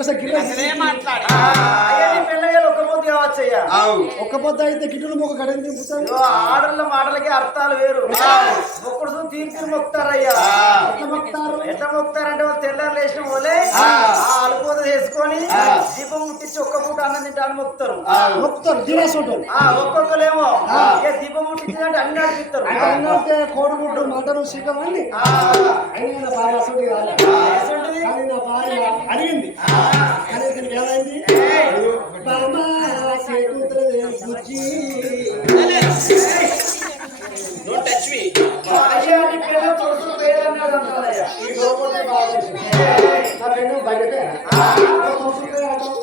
ఒకసారి ఒక్క పొద్దు అయితే గిట్టులు మొక్క కడని తింపుతాను ఆడల మాటలకి అర్థాలు వేరు. ఒక్కడు తీర్పులు మొక్తారయ్యా ఎట్లా మొక్తారంటే వాళ్ళు తెల్లారు లేచిన పోలే అలుపోత చేసుకొని దీపం ముట్టించి ఒక్క పూట అన్నం తింటాను మొక్తారు మొక్తారు తినేసుంటారు ఒక్కొక్కరేమో దీపం ముట్టించి అంటే అన్ని అడిగిస్తారు అంటే కోడిగుడ్డు మటను చికెన్ అన్ని అయినా బాగా అంటారయ్యా. ఈ లోపలే బాగా చేసింది. నా బయటకే తోసుకే అంటావు.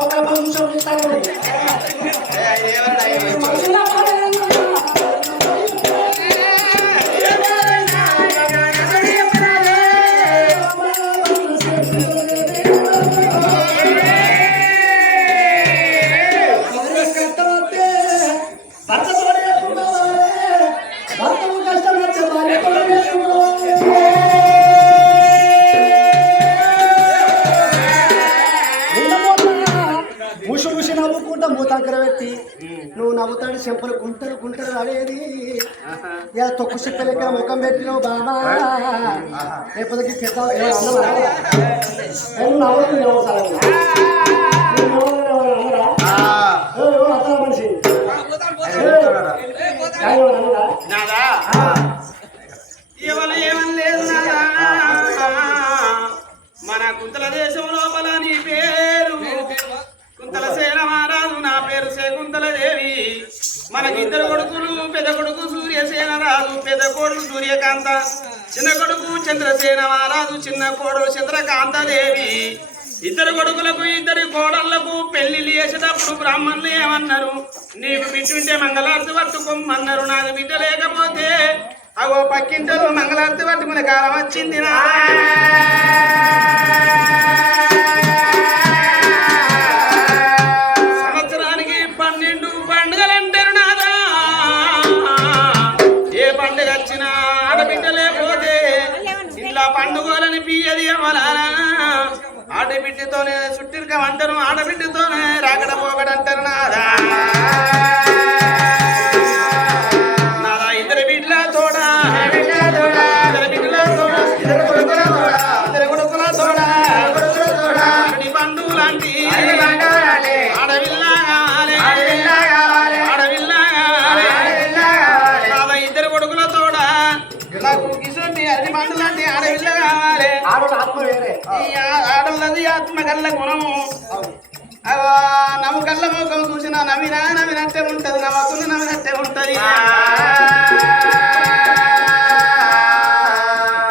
ఒక నిమిషం ఇస్తాను నవ్వుకుంటా మూతాకర పెట్టి నువ్వు నవ్వుతాడు చెంపలు గుంటలు గుంటలు అడేది ఇలా తొక్కు చెక్క లెక్క ముఖం పెట్టినావు బాబా. లేకపోతే అత్తరా మనిషి. ఎవరు ఏమని లేదు మన కుంతల దేశం లోపల నీ పేరు. కుంతల దేవి మనకిద్దరు కొడుకులు పెద్ద కొడుకు సూర్యసేన రాజు పెద్ద కొడుకు సూర్యకాంత చిన్న కొడుకు చంద్రసేన మహారాజు చిన్న కోడలు చంద్రకాంత దేవి ఇద్దరు కొడుకులకు ఇద్దరు కోడళ్ళకు పెళ్ళిళ్ళు చేసేటప్పుడు బ్రాహ్మణులు ఏమన్నారు? నీకు బిడ్డుంటే మంగళార్తి పట్టుకోమన్నారు నాకు బిడ్డ లేకపోతే అగో పక్కింటలో మంగళార్తి పట్టుకునే కాలం వచ్చింది నా పండుగలని పియ్యది అమలానా ఆడబిడ్డతోనే చుట్టిరికం అంటారు ఆడబిడ్డతోనే రాకడ పోకడంటారు నాదా. ఆడోళ్ళది ఆత్మ గల్ల గుణము నవ్వు కళ్ళ ముఖం చూసిన నవ్వినా నవ్వినట్టే ఉంటది నవ్వకుండా నవ్వినట్టే ఉంటది.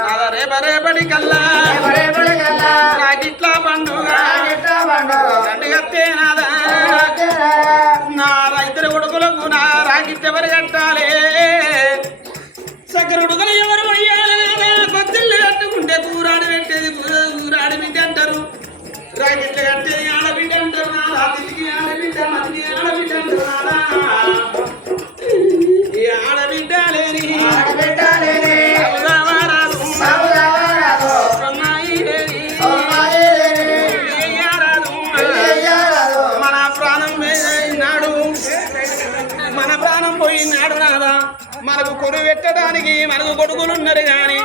నాద రేప రేపటి కల్లా నాకిట్లా పండుగ నా ఇద్దరు కొడుకులకు నా రాకిట్టెవరు కట్టాలి? కూరాడి పెట్టేది కూర- కూరాడి బిడ్డ అంటారు. రాకెట్లు కట్టే ఆడబిడ్డ అంటారు రాతికి ఆడబిడ్డ మతికి ఆడబిడ్డ అంటారు. ఈ ఆడబిడ్డ లేని లేని మనకు పెట్టడానికి మనకు కొడుకులున్నారు గాని